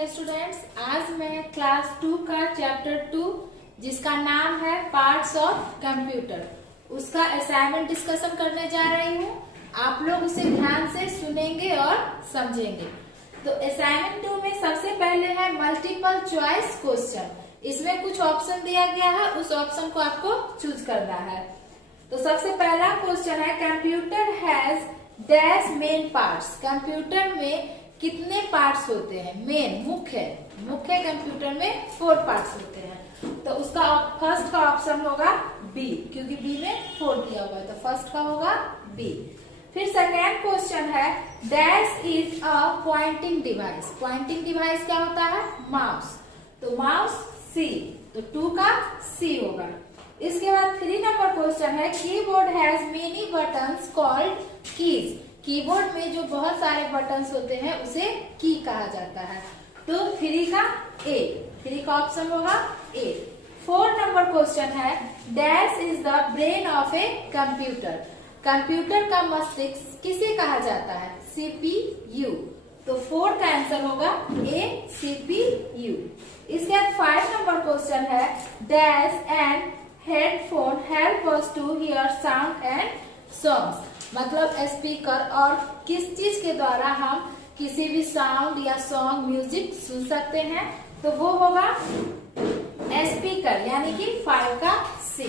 Morning students. आज मैं class 2 का चैप्टर 2 जिसका नाम है पार्ट्स ऑफ कंप्यूटर उसका असाइनमेंट डिस्कशन करने जा रही हूँ। आप लोग उसे ध्यान से सुनेंगे और समझेंगे। तो असाइनमेंट 2 में सबसे पहले है मल्टीपल चॉइस क्वेश्चन। इसमें कुछ ऑप्शन दिया गया है, उस ऑप्शन को आपको चूज करना है। तो सबसे पहला क्वेश्चन है computer has dash main parts. Computer में कितने पार्ट्स होते हैं? मेन मुख्य कंप्यूटर में 4 पार्ट्स होते हैं। तो उसका फर्स्ट का ऑप्शन होगा बी, क्योंकि बी में 4 दिया हुआ है, तो फर्स्ट का होगा बी। फिर सेकेंड क्वेश्चन है dash is a pointing device. Pointing device क्या होता है? माउस। तो माउस सी, तो 2 का सी होगा। इसके बाद 3 नंबर क्वेश्चन है keyboard has many buttons called keys. Keyboard में जो बहुत सारे बटन्स होते हैं उसे की कहा जाता है। तो 3 का ए, 3 का ऑप्शन होगा ए। 4 नंबर क्वेश्चन है dash is the brain of a computer. Computer का मस्तिष्क किसे कहा जाता है? सीपीयू। तो 4 का आंसर होगा ए, सीपीयू। इसके बाद 5 नंबर क्वेश्चन है dash and headphone help us to hear sound and songs. मतलब स्पीकर और किस चीज के द्वारा हम किसी भी साउंड या सॉन्ग म्यूजिक सुन सकते हैं? तो वो होगा स्पीकर, यानी कि 5 का सी।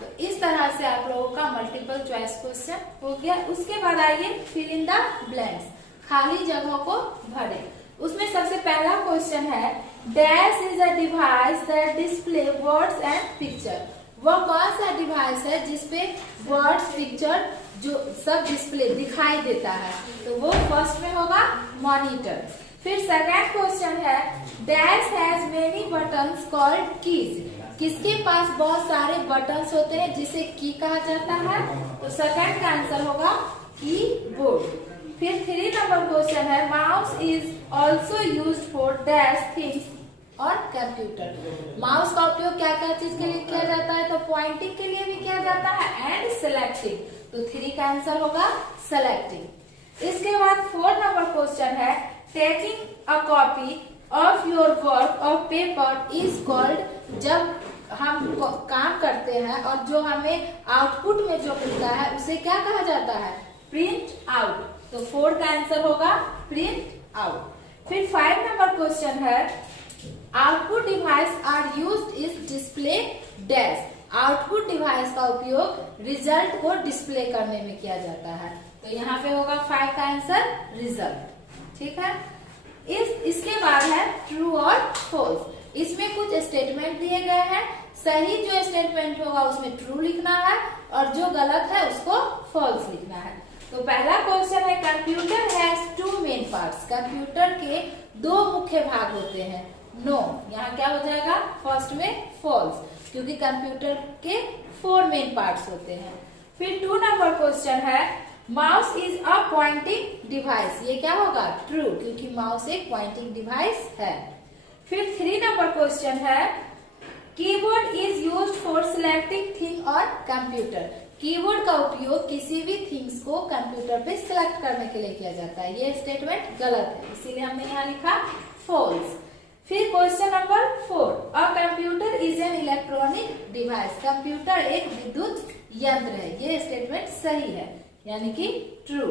तो इस तरह से आप लोगों का मल्टीपल चॉइस क्वेश्चन हो गया। उसके बाद आइए फिल इन द ब्लैंक्स, खाली जगहों को भरें। उसमें सबसे पहला क्वेश्चन है dash is a device that display words and picture. वह कौन सा डिवाइस है जिसपे वर्ड्स पिक्चर जो सब डिस्प्ले दिखाई देता है? तो वो फर्स्ट में होगा मॉनिटर। फिर सेकंड क्वेश्चन है dash has many buttons called keys. किसके पास बहुत सारे बटन्स होते हैं जिसे की कहा जाता है? तो सेकंड का आंसर होगा कीबोर्ड। फिर 3 नंबर क्वेश्चन है mouse is also used for dash things और कंप्यूटर। माउस का उपयोग क्या क्या चीज के लिए किया जाता है? तो पॉइंटिंग के लिए भी किया जाता है एंड सेलेक्टिंग। तो 3 का आंसर होगा सेलेक्टिंग। इसके बाद 4 नंबर क्वेश्चन है taking a copy of your work of paper is called. जब हम काम करते हैं और जो हमें आउटपुट में जो मिलता है उसे क्या कहा जाता है? Print out. तो 4 का आंसर होगा प्रिंट आउट। फिर 5 नंबर क्वेश्चन है output device are used is display dash. Output device का उपयोग रिजल्ट को डिस्प्ले करने में किया जाता है। तो यहाँ पे होगा 5 का आंसर रिजल्ट। ठीक है। इसके बाद है ट्रू और फॉल्स। इसमें कुछ स्टेटमेंट दिए गए हैं। सही जो स्टेटमेंट होगा उसमें ट्रू लिखना है और जो गलत है उसको फॉल्स लिखना है। तो पहला क्वेश्चन है computer has 2 main parts. Computer के 2 मुख्य भाग होते हैं। नो, यहाँ क्या हो जाएगा? फर्स्ट में फॉल्स, क्योंकि कंप्यूटर के 4 मेन पार्ट्स होते हैं। फिर 2 नंबर क्वेश्चन है mouse is a pointing device. ये क्या होगा? ट्रू, क्योंकि माउस एक पॉइंटिंग डिवाइस है। फिर 3 नंबर क्वेश्चन है keyboard is used for selecting thing और कंप्यूटर। कीबोर्ड का उपयोग किसी भी थिंग्स को कंप्यूटर पे सिलेक्ट करने के लिए किया जाता है। ये स्टेटमेंट गलत है, इसीलिए हमने यहाँ लिखा फॉल्स। फिर question number 4 a computer is an electronic device. Computer एक विद्युत यंत्र है। ये स्टेटमेंट सही है, यानी कि ट्रू।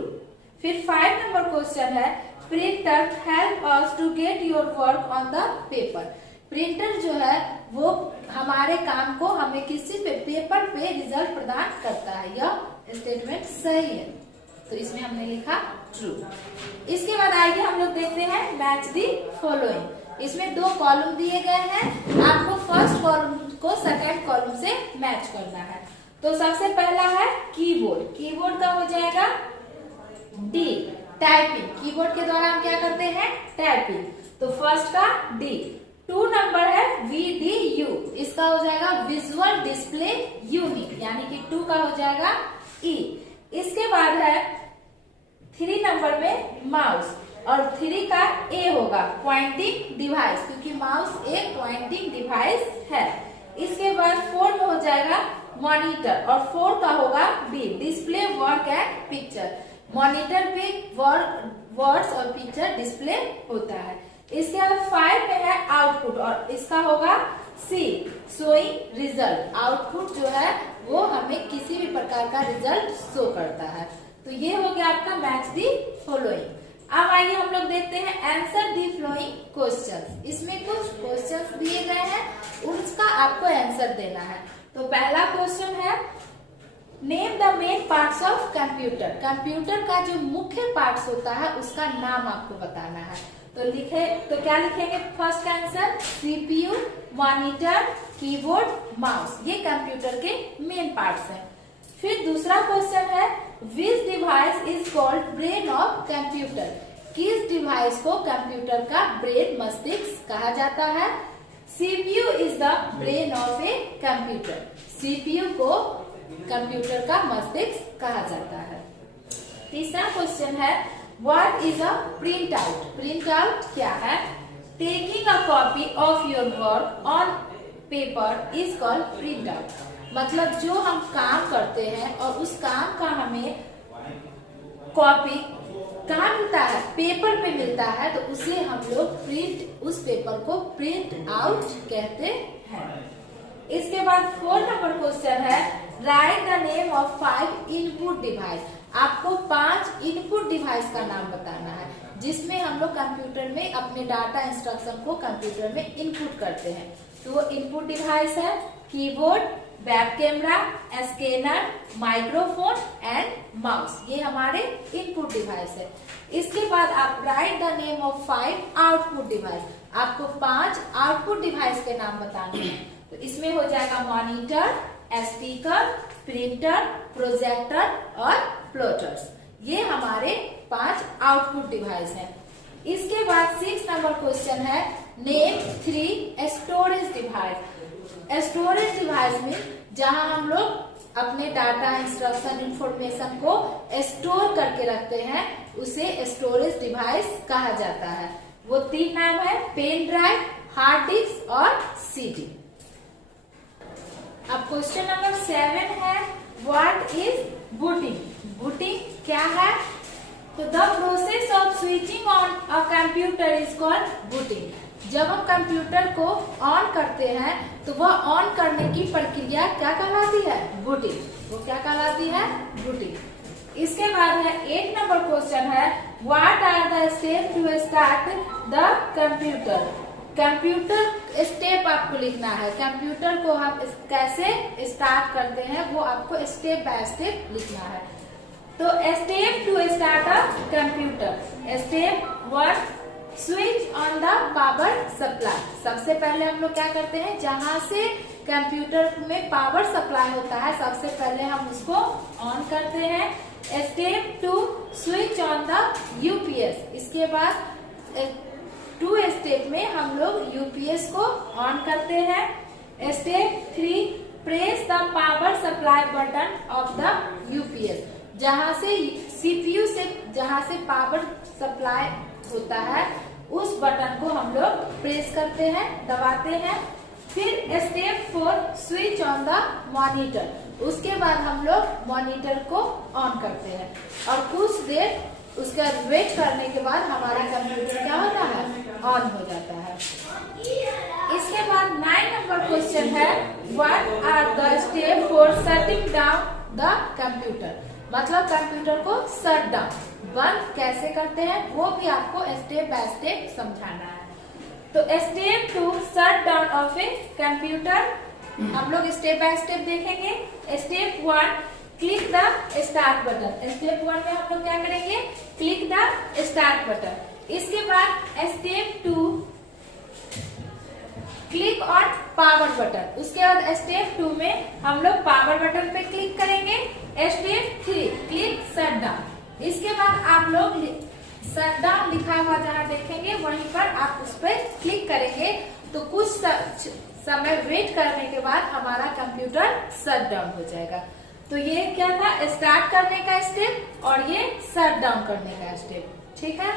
फिर 5 नंबर क्वेश्चन है printer help us to get your work on the paper. Printer जो है वो हमारे काम को हमें किसी पे पेपर पे रिजल्ट प्रदान करता है। यह स्टेटमेंट सही है, तो इसमें हमने लिखा ट्रू। इसके बाद आइए हम लोग देखते हैं मैच दी फॉलोइंग। इसमें 2 कॉलम दिए गए हैं। आपको फर्स्ट कॉलम को सेकंड कॉलम से मैच करना है। तो सबसे पहला है कीबोर्ड। कीबोर्ड का हो जाएगा डी, टाइपिंग। कीबोर्ड के द्वारा हम क्या करते हैं? टाइपिंग। तो फर्स्ट का डी। 2 नंबर है VDU। इसका हो जाएगा विजुअल डिस्प्ले यूनिट, यानी कि 2 का हो जाएगा ई। इसके बाद है 3 नंबर में माउस और 3 का ए होगा पॉइंटिंग डिवाइस, क्योंकि माउस एक पॉइंटिंग डिवाइस है। इसके बाद 4 में हो जाएगा मॉनिटर और 4 का होगा B display work and picture. Monitor पे वर्ड्स और पिक्चर डिस्प्ले होता है। इसके बाद आउटपुट, और इसका होगा सी शोइंग रिजल्ट। आउटपुट जो है वो हमें किसी भी प्रकार का रिजल्ट शो करता है। तो ये हो गया आपका मैच दी फॉलोइंग। अब आइए हम लोग देखते हैं आंसर दी फ्लोइंग क्वेश्चन। इसमें कुछ क्वेश्चन दिए गए हैं, उसका आपको आंसर देना है। तो पहला क्वेश्चन है name the main parts of computer. Computer का जो मुख्य पार्ट्स होता है उसका नाम आपको बताना है। तो क्या लिखेंगे? First answer CPU, monitor, keyboard, mouse, ये कंप्यूटर के मेन पार्ट्स हैं। फिर दूसरा क्वेश्चन है विच device is called brain of computer. किस डिवाइस को कंप्यूटर का ब्रेन मस्तिष्क कहा जाता है? CPU is the brain of a computer. CPU को कंप्यूटर का मस्तिष्क कहा जाता है। तीसरा क्वेश्चन है what is a print out. Print out क्या है? Taking a copy of your work on paper is called print out. मतलब जो हम काम करते हैं और उस काम का हमें कॉपी कहाँ मिलता है? पेपर पे मिलता है, तो उसे हम लोग उस पेपर को प्रिंट आउट कहते हैं। इसके बाद 4 नंबर क्वेश्चन है right the name of 5 input device. आपको 5 इनपुट डिवाइस का नाम बताना है जिसमें हम लोग कंप्यूटर में अपने डाटा इंस्ट्रक्शन को कंप्यूटर में इनपुट करते हैं। तो वो इनपुट डिवाइस है keyboard, web camera, scanner, microphone and mouse, ये हमारे इनपुट डिवाइस है। इसके बाद आप right the name of 5 output device. आपको 5 आउटपुट डिवाइस के नाम बताने हैं। तो इसमें हो जाएगा मॉनिटर, स्पीकर, प्रिंटर, प्रोजेक्टर और प्लॉटर्स, ये हमारे 5 आउटपुट डिवाइस हैं। इसके बाद 6 नंबर क्वेश्चन है name 3 storage device. Storage device में जहां हम लोग अपने डाटा इंस्ट्रक्शन इंफॉर्मेशन को स्टोर करके रखते हैं उसे स्टोरेज डिवाइस कहा जाता है। वो 3 नाम है पेन ड्राइव, हार्ड डिस्क और सीडी। अब क्वेश्चन नंबर 7 है व्हाट इज बूटिंग। बूटिंग क्या है? तो the process of switching on a computer is called booting. जब हम कंप्यूटर को ऑन करते हैं तो वह ऑन करने की प्रक्रिया क्या कहलाती है? बूटिंग। वो क्या कहलाती है? बूटिंग। इसके बाद है 8 नंबर क्वेश्चन है what are the step to start the computer. Computer step आपको लिखना है। कंप्यूटर को हम कैसे स्टार्ट करते हैं वो आपको स्टेप बाय स्टेप लिखना है। तो step to start a computer. Step 1 switch on the power supply. सबसे पहले हम लोग क्या करते हैं, जहां से कंप्यूटर में पावर सप्लाई होता है सबसे पहले हम उसको ऑन करते हैं। Step 2 switch on the UPS. इसके बाद 2 स्टेप में हम लोग यूपीएस को ऑन करते हैं। Step 3 press the power supply button of the UPS. जहां से सीपीयू से जहां से पावर सप्लाई होता है उस बटन को हम लोग प्रेस करते हैं, दबाते हैं। फिर step 4 switch on the monitor. उसके बाद हम लोग मॉनिटर को ऑन करते हैं और कुछ देर उसका वेट करने के बाद हमारा कंप्यूटर क्या होता है? ऑन हो जाता है। इसके बाद 9 नंबर क्वेश्चन है what are the step for shutting down the computer. मतलब कंप्यूटर को शट डाउन बंद कैसे करते हैं वो भी आपको स्टेप बाय स्टेप समझाना है। तो step 2 shut down of a computer हम लोग स्टेप बाय स्टेप देखेंगे। Step 1 click the start button. Step 1 में हम लोग क्या करेंगे? Click the start button. इसके बाद step 2 click on power button. उसके बाद स्टेप 2 में हम लोग पावर बटन पे क्लिक करेंगे। Step 3 click shut down. इसके बाद आप लोग शट डाउन लिखा हुआ जहाँ देखेंगे वहीं पर आप उस पर क्लिक करेंगे तो कुछ समय वेट करने के बाद हमारा कंप्यूटर शट डाउन हो जाएगा। तो ये क्या था? स्टार्ट करने का स्टेप और ये शट डाउन करने का स्टेप। ठीक है।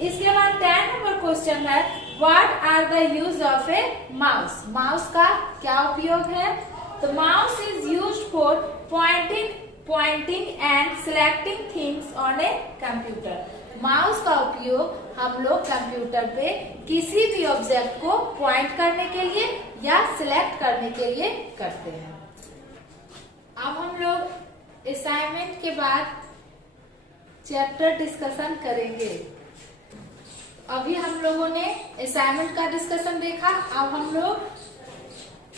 इसके बाद 10 नंबर क्वेश्चन है what are the use of a mouse. Mouse का क्या उपयोग है? तो mouse is used for pointing and selecting things on a computer. Mouse का उपयोग हम लोग कंप्यूटर पे किसी भी ऑब्जेक्ट को पॉइंट करने के लिए या सिलेक्ट करने के लिए करते हैं। अब हम लोग असाइनमेंट के बाद चैप्टर डिस्कशन करेंगे। अभी हम लोगों ने असाइनमेंट का डिस्कशन देखा, अब हम लोग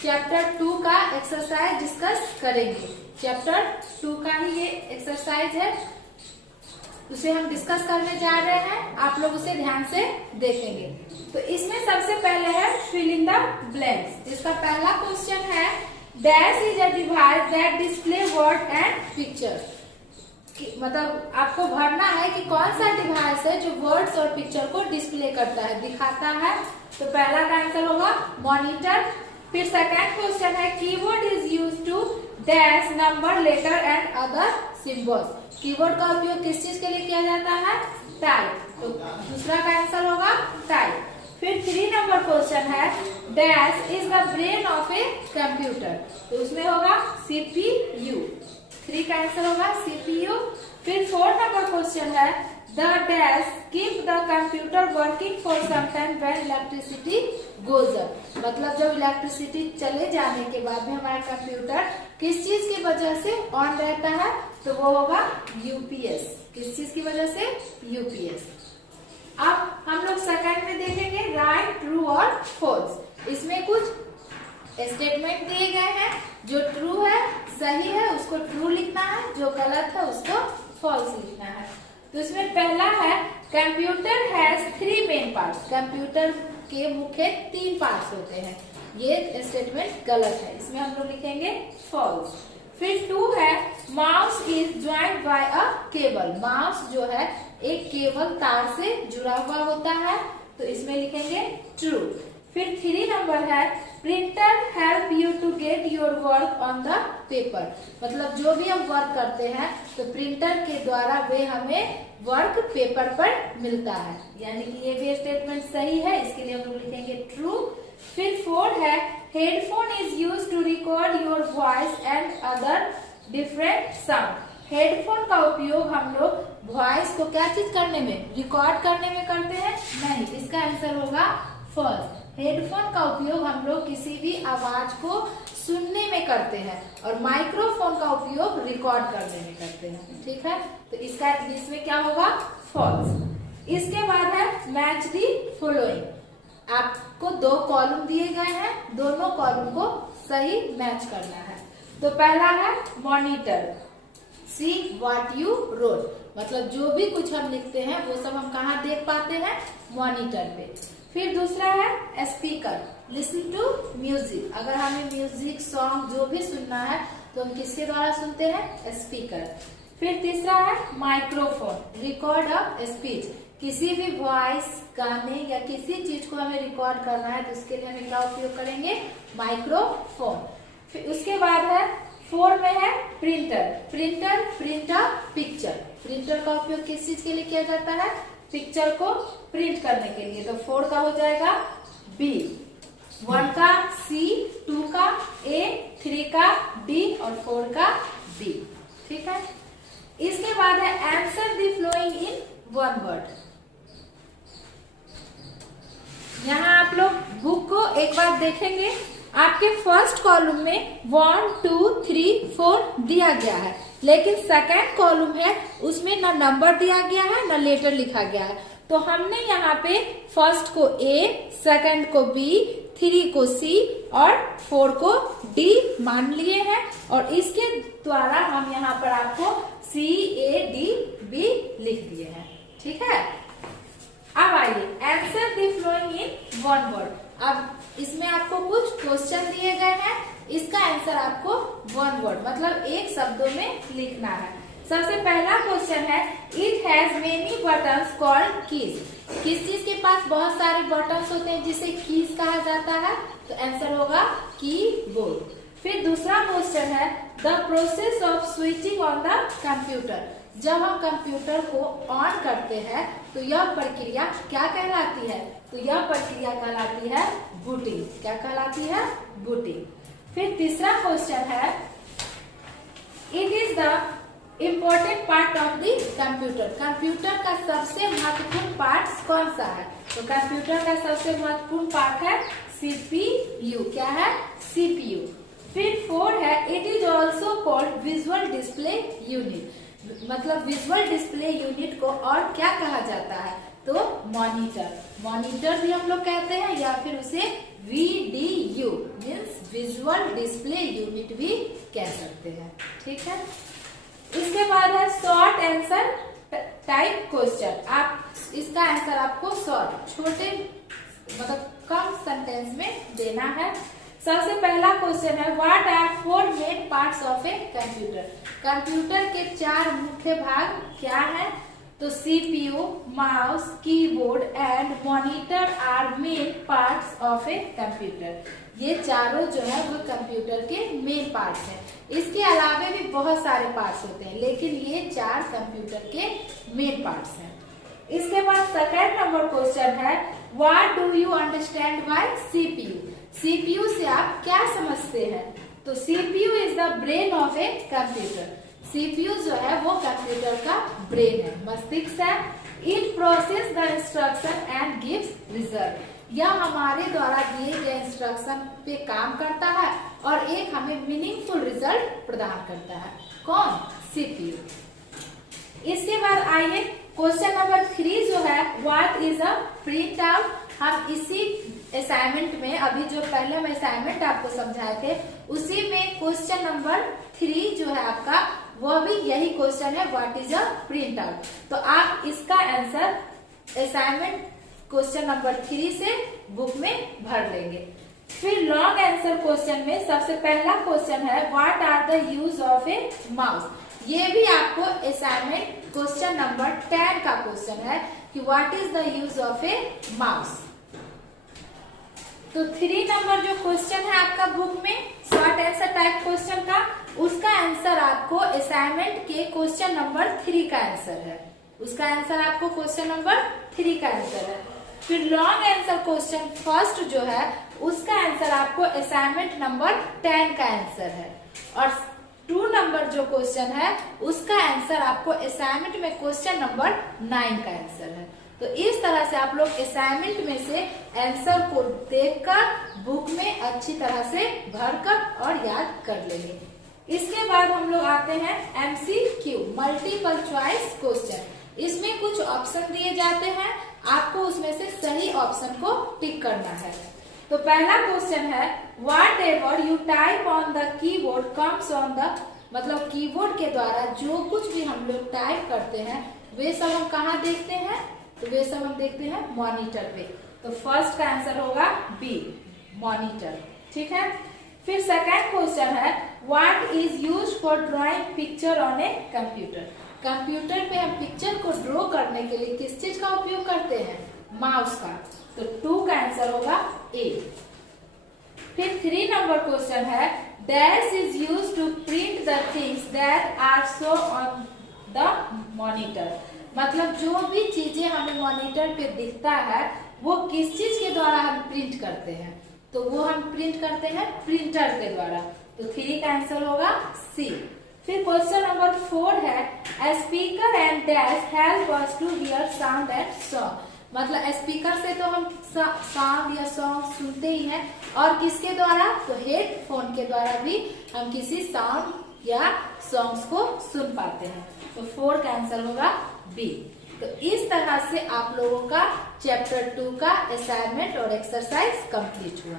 चैप्टर 2 का एक्सरसाइज डिस्कस करेंगे। चैप्टर 2 का ही ये एक्सरसाइज है, उसे हम डिस्कस करने जा रहे हैं। आप लोग उसे ध्यान से देखेंगे। तो इसमें सबसे पहले है फिल इन द ब्लैंक्स। इसका पहला क्वेश्चन है dash is a device that display word and picture. मतलब आपको भरना है कि कौन सा डिवाइस है जो वर्ड्स और पिक्चर को डिस्प्ले करता है, दिखाता है। तो पहला का आंसर होगा मॉनिटर। फिर सेकंड क्वेश्चन है keyboard is used to dash number letter and other symbols. Keyboard का उपयोग किस चीज के लिए किया जाता है? टाइप। तो दूसरा का आंसर होगा टाइप। फिर 3 नंबर क्वेश्चन है dash is the brain of a computer. तो उसमें होगा CPU। 3 का आंसर होगा CPU। फिर 4 नंबर क्वेश्चन है the dash keep the computer working for some time when electricity goes up. मतलब जब इलेक्ट्रिसिटी चले जाने के बाद भी हमारा कंप्यूटर किस चीज की वजह से ऑन रहता है? तो वो होगा UPS। किस चीज की वजह से? UPS। अब हम लोग सेकंड में देखेंगे राइट ट्रू और फॉल्स। इसमें कुछ स्टेटमेंट दिए गए हैं, जो ट्रू है सही है उसको ट्रू लिखना है, जो गलत है उसको फॉल्स लिखना है। तो इसमें पहला है computer has 3 main parts. Computer के मुख्य 3 पार्ट्स होते हैं। ये स्टेटमेंट गलत है, इसमें हम लोग लिखेंगे फॉल्स। फिर 2 है mouse is joint by a cable. Mouse जो है एक केबल तार से जुड़ा हुआ होता है, तो इसमें लिखेंगे ट्रू। फिर 3 नंबर है printer help you to get your work on the paper. मतलब जो भी हम वर्क करते हैं तो प्रिंटर के द्वारा वे हमें वर्क पेपर पर मिलता है, यानी कि ये भी स्टेटमेंट सही है, इसके लिए हम लोग लिखेंगे ट्रू। फिर 4 है headphone is use to record your voice and other different sound. Headphone का उपयोग हम लोग वॉइस को क्या चीज करने में, रिकॉर्ड करने में करते हैं? नहीं, इसका आंसर होगा फॉल्स। हेडफोन का उपयोग हम लोग किसी भी आवाज को सुनने में करते हैं और माइक्रोफोन का उपयोग रिकॉर्ड करने में करते हैं। ठीक है, तो इसमें क्या होगा? फॉल्स। इसके बाद है मैच दी फॉलोइंग। आपको 2 कॉलम दिए गए हैं, दोनों कॉलम को सही मैच करना है। तो पहला है monitor, see what you wrote. मतलब जो भी कुछ हम लिखते हैं वो सब हम कहाँ देख पाते हैं? मॉनिटर पे। फिर दूसरा है स्पीकर, लिसन टू म्यूजिक। अगर हमें म्यूजिक सॉन्ग जो भी सुनना है तो हम किसके द्वारा सुनते हैं? स्पीकर। फिर तीसरा है माइक्रोफोन, रिकॉर्ड अ स्पीच। किसी भी वॉइस, गाने या किसी चीज को हमें रिकॉर्ड करना है तो उसके लिए हमें क्या उपयोग करेंगे? माइक्रोफोन। फिर उसके बाद है 4 में है printer. Printer print a picture. Printer का उपयोग किस चीज के लिए किया जाता है? पिक्चर को प्रिंट करने के लिए। तो 4 का हो जाएगा B, 1 का C, 2 का A, 3 का D और 4 का B। ठीक है, इसके बाद है answer the following in 1 word. यहाँ आप लोग बुक को एक बार देखेंगे, आपके फर्स्ट कॉलम में 1, 2, 3, 4 दिया गया है, लेकिन सेकेंड कॉलम है उसमें ना नंबर दिया गया है ना लेटर लिखा गया है। तो हमने यहाँ पे फर्स्ट को A, सेकेंड को B, 3 को C और 4 को D मान लिए हैं और इसके द्वारा हम यहाँ पर आपको C, A, D, B लिख दिए हैं। ठीक है, अब आइए answer the following in 1 word. अब इसमें आपको कुछ क्वेश्चन दिए गए हैं, इसका आंसर आपको 1 वर्ड मतलब एक शब्दों में लिखना है। सबसे पहला क्वेश्चन है it has many buttons called keys. किस चीज के पास बहुत सारे बटन्स होते हैं जिसे कीज कहा जाता है? तो आंसर होगा कीबोर्ड। फिर दूसरा क्वेश्चन है the process of switching on the computer. जब हम कंप्यूटर को ऑन करते हैं तो यह प्रक्रिया क्या कहलाती है? तो यह प्रक्रिया कहलाती है बूटिंग। क्या कहलाती है? बूटिंग। फिर तीसरा क्वेश्चन है it is the important part of the computer, computer का सबसे महत्वपूर्ण पार्ट कौन सा है? तो कंप्यूटर का सबसे महत्वपूर्ण पार्ट है सीपीयू। क्या है? सीपीयू। फिर 4 है, it is also called visual display unit. मतलब विजुअल डिस्प्ले यूनिट को और क्या कहा जाता है? तो मॉनिटर। मॉनिटर भी हम लोग कहते हैं या फिर उसे VDU means visual display unit भी कह सकते हैं। ठीक है। इसके बाद है शॉर्ट आंसर टाइप क्वेश्चन। आप इसका आंसर आपको शॉर्ट, छोटे मतलब कम सेंटेंस में देना है। सबसे पहला क्वेश्चन है, what are 4 main parts of a computer? Computer के 4 मुख्य भाग क्या है? तो CPU, mouse, keyboard and monitor are main parts of a computer. ये चारों जो है वो कंप्यूटर के मेन पार्ट्स हैं। इसके अलावा भी बहुत सारे पार्ट्स होते हैं, लेकिन ये 4 कंप्यूटर के मेन पार्ट्स हैं। इसके बाद सेकंड नंबर क्वेश्चन है, what do you understand by CPU? CPU से आप क्या समझते हैं? तो CPU is the brain of a computer. CPU जो है वो कंप्यूटर का ब्रेन है, मस्तिष्क है। It process the instruction and gives result. यह हमारे द्वारा दिए गए इंस्ट्रक्शन पे काम करता है और एक हमें मीनिंगफुल रिजल्ट प्रदान करता है। कौन? सीपीयू। इसके बाद आइए क्वेश्चन नंबर 3 जो है, what is a print out? हम इसी असाइनमेंट में अभी जो पहले हम असाइनमेंट आपको समझाए थे उसी में क्वेश्चन नंबर 3 जो है आपका, वह भी यही क्वेश्चन है, what is a print out. तो आप इसका आंसर असाइनमेंट क्वेश्चन नंबर 3 से बुक में भर लेंगे। फिर लॉन्ग आंसर क्वेश्चन में सबसे पहला क्वेश्चन है, what are the use of a mouse? ये भी आपको असाइनमेंट क्वेश्चन नंबर 10 का क्वेश्चन है कि what is the use of a mouse. तो 3 नंबर जो क्वेश्चन है आपका बुक में शॉर्ट आंसर टाइप क्वेश्चन का, उसका आंसर आपको असाइनमेंट के क्वेश्चन नंबर 3 का आंसर है। उसका आंसर आपको क्वेश्चन नंबर 3 का आंसर है। फिर लॉन्ग आंसर क्वेश्चन फर्स्ट जो है उसका आंसर आपको असाइनमेंट नंबर 10 का आंसर है। और 2 नंबर जो क्वेश्चन है उसका आंसर आपको असाइनमेंट में क्वेश्चन नंबर 9 का आंसर है। तो इस तरह से आप लोग असाइनमेंट में से आंसर को देखकर बुक में अच्छी तरह से भरकर और याद कर लेंगे। इसके बाद हम लोग आते हैं MCQ मल्टीपल चॉइस क्वेश्चन। इसमें कुछ ऑप्शन दिए जाते हैं, आपको उसमें से सही ऑप्शन को टिक करना है। तो पहला क्वेश्चन है, what ever you type on the keyboard comes on the, मतलब कीबोर्ड के द्वारा जो कुछ भी हम लोग टाइप करते हैं वे सब हम कहाँ देखते हैं? तो वे सब हम देखते हैं मॉनिटर पे। तो फर्स्ट का आंसर होगा बी, मॉनिटर। ठीक है। फिर सेकंड क्वेश्चन है, what is used for drawing picture on a computer? Computer पे हम पिक्चर को ड्रॉ करने के लिए किस चीज का उपयोग करते हैं? माउस का। तो 2 का आंसर होगा ए। फिर 3 नंबर क्वेश्चन है, dash is used to print the things that are show on the monitor. मतलब जो भी चीजें हमें मॉनिटर पे दिखता है वो किस चीज के द्वारा हम प्रिंट करते हैं? तो वो हम प्रिंट करते हैं प्रिंटर के द्वारा। तो 3 का आंसर होगा सी। फिर क्वेश्चन नंबर 4 है, speaker and dash help us to hear sound and song. मतलब स्पीकर से तो हम साउंड या सॉन्ग सुनते ही हैं, और किसके द्वारा? तो हेडफोन के द्वारा भी हम किसी साउंड या सॉन्ग्स को सुन पाते हैं। तो 4 का आंसर होगा बी। तो इस तरह से आप लोगों का चैप्टर 2 का असाइनमेंट और एक्सरसाइज कंप्लीट हुआ।